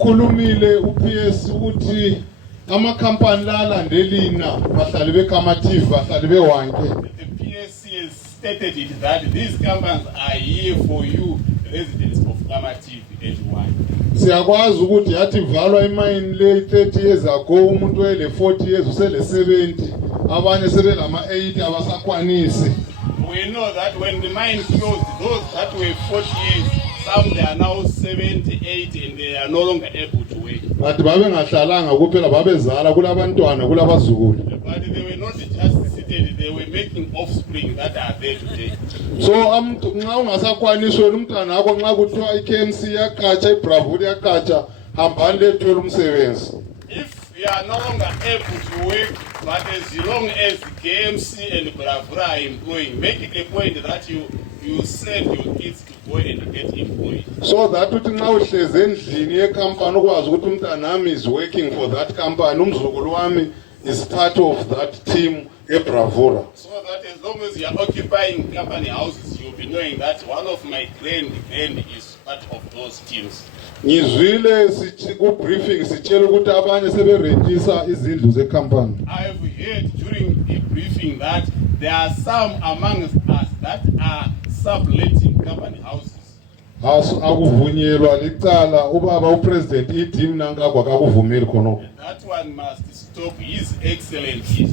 ukhulumile uPS ukuthi amakhampani la landelina bahlali beKamativi bahlali beHwange. The PSC has stated it that these companies are here for you, residents of Kamativi and Hwange. Siyakwazi ukuthi yathi valwa imayini le 30 years ago umuntu wele 40 years usele 70 abanye sebelama 80 abasakwanisi. We know that when the mine closed, those that were 40 years, some they are now 70, 80 and they are no longer able to work. Bathi babe ngahlalanga kuphela babezala kulabantwana kulabazukulu. But they were not just seated, they were making offspring that are there today. So nxa ungasakwaniswe umntwana wakho nxa kuthiwa iKMC yakatsha iBravura yakatsha hambani lethola umsebenzi. If you are no longer able to work, but as long as KMC and Bravura are employing, make it a point that you send your kids to go and get employed. So that uthi nxa uhleze endlini yecompany ukwazi ukuthi umntanami is working for that company, umzukulu wami is part of that team eBravura. So that as long as you are occupying company houses, you'll be knowing that one of my grand is part of those teams. Ngizwile ku briefing sitshela ukuthi abanye seberentisa izindlu zecompany. I've heard during the briefing that there are some amongst us that are subletting company houses. Akuvunyelwa licala ubaba upresident idim nangakwa akuvumeli khonoko. That one must stop. His Excellency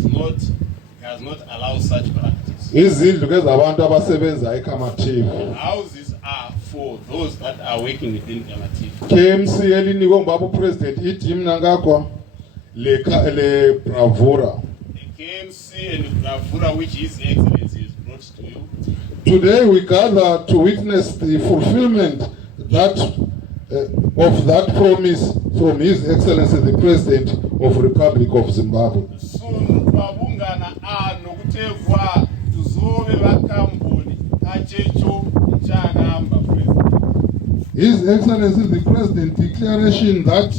has not allowed such practice. Izindlu kezabantu abasebenza eKamativi. Houses are for those that are working within Kamativi. KMC elinikwe ngubaba upresident idim nangakwa le Bravura. The KMC and Bravura which His Excellency has brought to you. Today we gather to witness the fulfillment of that promise from His Excellency the President of Republic of Zimbabwe. His Excellency the President declaration that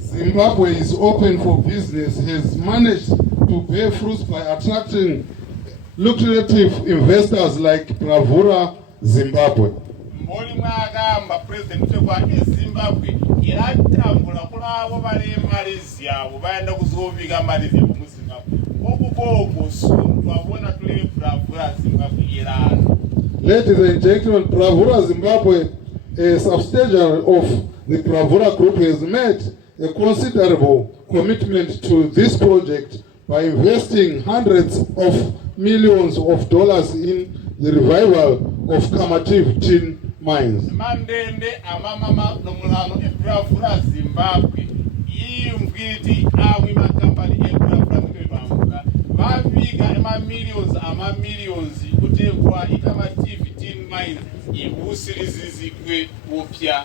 Zimbabwe is open for business has managed to bear fruits by attracting lucrative investors like Bravura Zimbabwe. President Zimbabwe iratambula kulabo bali Malaysia ubayenda kuzobika Malaysia mu Zimbabwe okukoko suntu abona tule Bravura Zimbabwe irana. Ladies and gentlemen, Bravura Zimbabwe, a subsidiary of the Bravura Group, has made a considerable commitment to this project by investing hundreds of millions of dollars in the revival of Kamativi tin mines. Mandende amamama nomulano Bravura Zimbabwe imviti awi makampani eBravura kwebanga vavika millions kutekwa iKamativi tin mines ibusirizizikwe upya.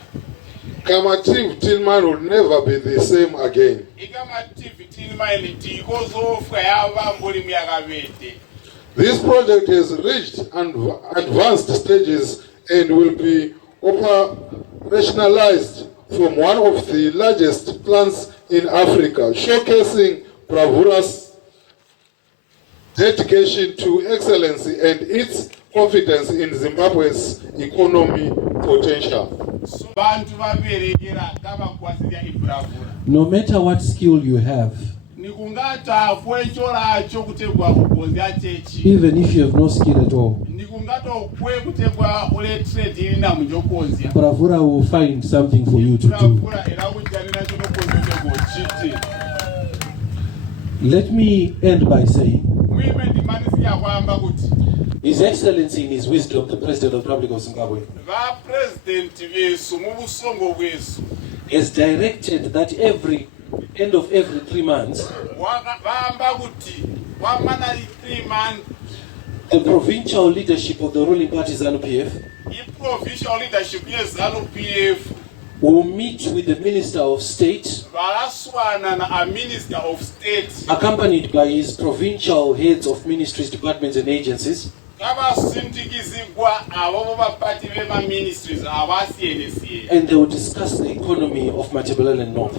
Kamativi tin mine will never be the same again. iKamativi tin mine tikozofwa yavambuli myakavete. This project has reached advanced stages and will be operationalized from one of the largest plants in Africa, showcasing Bravura's dedication to excellence and its confidence in Zimbabwe's economy potential. No matter what skill you have, even if you have no skill at all, Bravura will find something for you to do. Let me end by saying, His Excellency in his wisdom, the President of the Republic of Zimbabwe, has directed that every end of every 3 months, the provincial leadership of the ruling party ZANU-PF will meet with the Minister of State, accompanied by his provincial heads of ministries, departments and agencies, and they will discuss the economy of Matabeleland North.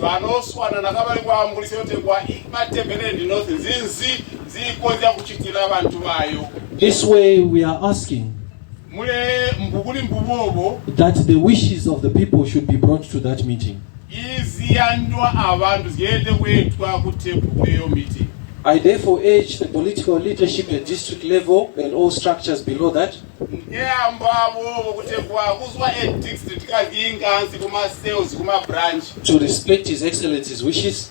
This way we are asking that the wishes of the people should be brought to that meeting. iziyandwa abantu ziyende kwetwa kutebuleyo meeting. I therefore urge the political leadership at district level and all structures below that to respect His Excellency's wishes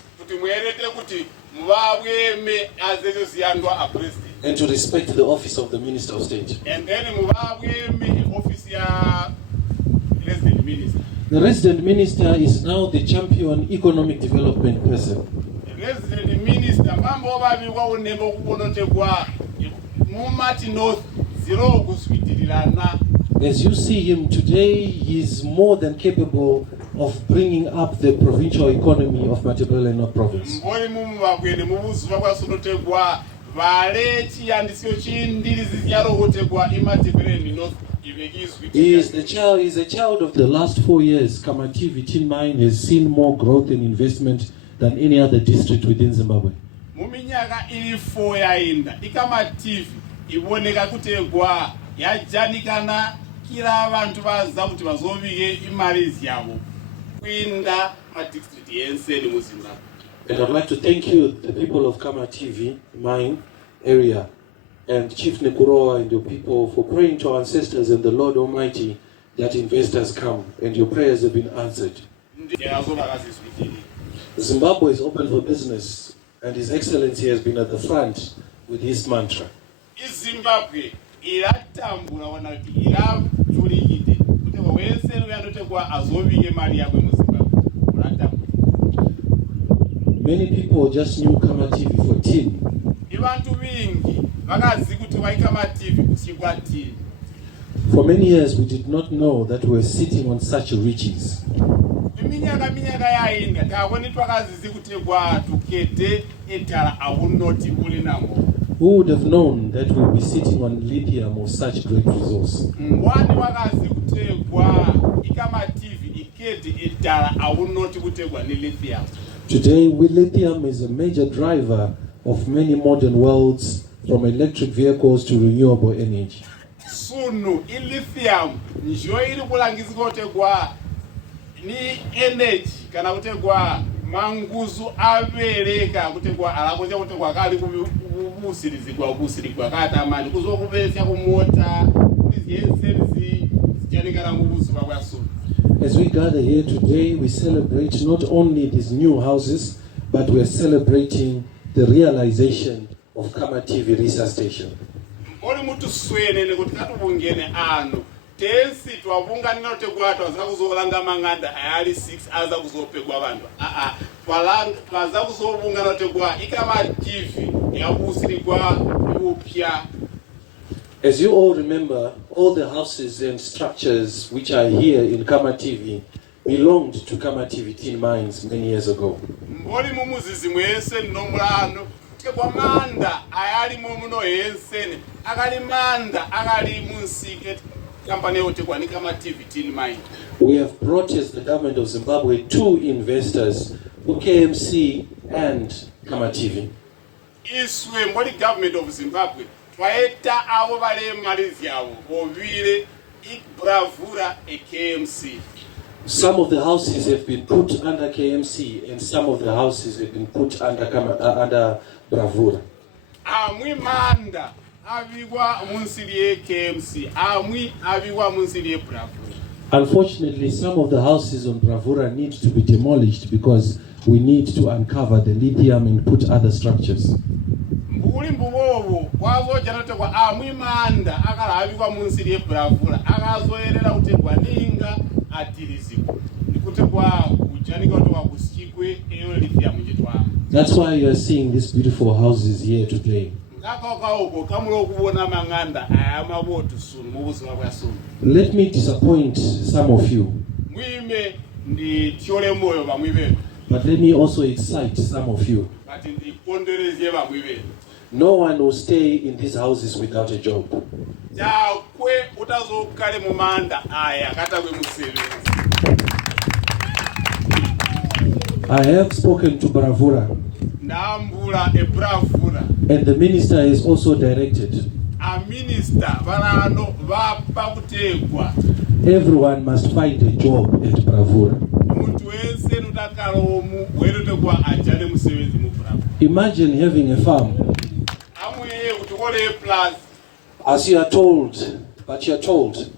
and to respect the office of the Minister of State. And then office resident minister. The resident minister is now the champion economic development person. Resident minister mambo babikwa unembo kubonotekwa mumati north zero kuswitilana. As you see him today, he is more than capable of bringing up the provincial economy of Matabele North Province. Mboli mumu bakwene mubuzuva kwasunotekwa valechi yandisyo chindirizi yarogotekwa imatebele north. He is a child of the last 4 years. Kamativi tin mine has seen more growth in investment than any other district within Zimbabwe. Muminyaka ili 4 yainda ikamativi iboneka kutegwa yajanikana kila abantu baza kuti bazovike imali yavo kwinda district yense mu Zimbabwe. And I'd like to thank you, the people of Kamativi mine area, and Chief Nekuroa and your people for praying to our ancestors and the Lord Almighty that investors come, and your prayers have been answered. Zimbabwe is open for business, and His Excellency has been at the front with his mantra. Zimbabwe iratambula wana kuti irajulikite kuti wese uyandotekwa azovike mali yakwe mu Zimbabwe uratambula. Many people just knew Kamativi for tin. Ivantu vingi vakazi kuti vaikamativi kuchigwa tin. For many years we did not know that we were sitting on such riches. Minyaka yainda taone twakazizi kuti kwa tukete etara awunoti uli namo. Who would have known that we would be sitting on lithium or such great resource? Mwani wakazi kutegwa ikamativi ikete etara awunoti kutegwa ni lithium. Today, lithium is a major driver of many modern worlds, from electric vehicles to renewable energy. Sunu lithium njo iri kulangizika kutegwa ni energy kana kutegwa manguzu abereka kutegwa alakocha kutegwa kali kubusirizigwa kata mani kuzokubesya kumota kuziyensenzi zijanikana mubuzuba kwa sunu. As we gather here today, we celebrate not only these new houses, but we are celebrating the realization of Kamativi Research Station. Oli mutu swene kuti katubungene ano tensi twavunganira kuti kwatwa zakuzolanga manganda ayali 6 aza kuzopegwa vantu palanga paza kuzobungana kuti kwa ikamativi yabusirikwa upya. As you all remember, all the houses and structures which are here in Kamativi belonged to Kamativi tin mines many years ago. Mboli mumuzizi mwese nomulano kwa manda ayali muno yensene akali manda akali munsike company yote kwa ni Kamativi tin mine. We have brought as the government of Zimbabwe 2 investors, KMC and Kamativi. Iswe mboli government of Zimbabwe twaeta abo bale malizi yabo bovile Bravura KMC. Some of the houses have been put under KMC and some of the houses have been put under Bravura. Amwi manda abiwa munsiri KMC, amwi abiwa munsiri Bravura. Unfortunately, some of the houses on Bravura need to be demolished because we need to uncover the lithium and put other structures. Mbuli mbubobo kwazoja notekwa amwi manda akala abiwa munsiri Bravura akazoerera kutegwa ninga atiriziko nikutegwa kujanika kutegwa kusikwe eyo lithium njitwa. That's why you are seeing these beautiful houses here today. Let me disappoint some of you, but let me also excite some of you. No one will stay in these houses without a job. I have spoken to Bravura, and the minister is also directed. Everyone must find a job at Bravura. omu werote kwa ajale musebenzi mu Bravura. Imagine having a farm. Amuye kutukole plus. As you are told, but you are told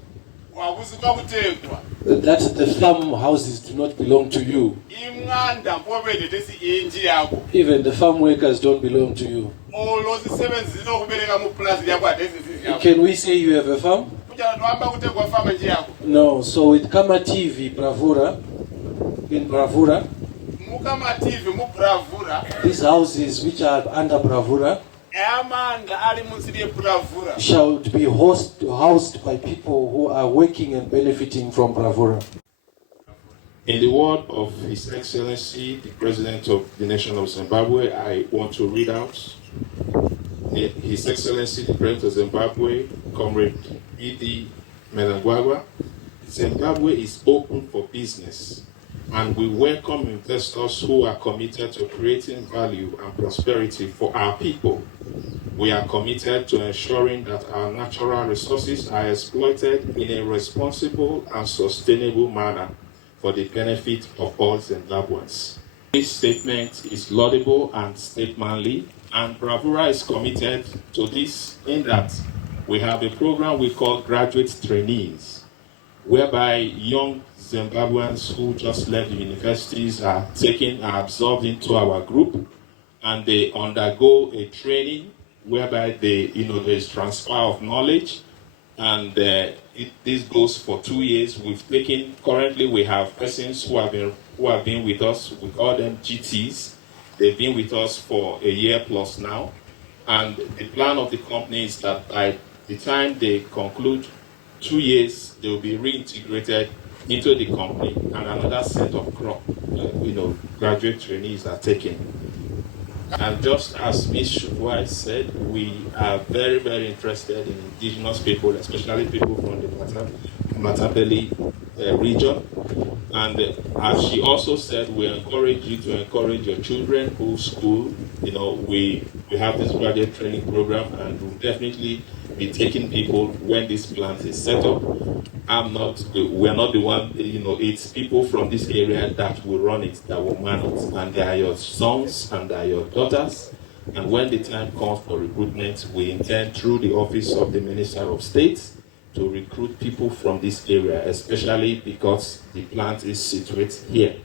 Wabuzuka kutekwa. that the farmhouses do not belong to you. Imnganda mpobede tesi inji yako. Even the farm workers don't belong to you. Olozi sebenzi zinokubereka mu plus yako atesi yako. Can we say you have a farm? Kujala twamba kutekwa farm nje yako. No. So with Kamativi, Bravura, in Bravura, Mu Kamativi mu Bravura. these houses which are under Bravura Amanda ali munsiri Bravura. shall be housed by people who are working and benefiting from Bravura. In the word of His Excellency, the President of the Nation of Zimbabwe, I want to read out His Excellency, the President of Zimbabwe, Comrade E.D. Menangagwa. Zimbabwe is open for business, and we welcome investors who are committed to creating value and prosperity for our people. We are committed to ensuring that our natural resources are exploited in a responsible and sustainable manner for the benefit of all Zimbabweans. This statement is laudable and statesmanly, and Bravura is committed to this in that we have a program we call graduate trainees, whereby young Zimbabweans who just left the universities are absorbed into our group, and they undergo a training whereby there's transfer of knowledge, and this goes for 2 years. Currently we have persons who have been with us. We call them GTs. They've been with us for a year plus now, and the plan of the company is that by the time they conclude 2 years, they will be reintegrated into the company, and another set of graduate trainees are taken. And just as Ms. Shuvwa said, we are very, very interested in indigenous people, especially people from the Matabele region. And as she also said, we encourage you to encourage your children who school. We have this graduate training program, and we'll definitely be taking people when this plant is set up. We're not the one, it's people from this area that will run it, that will man it, and they are your sons and they are your daughters. And when the time comes for recruitment, we intend through the office of the Minister of State to recruit people from this area, especially because the plant is situated here.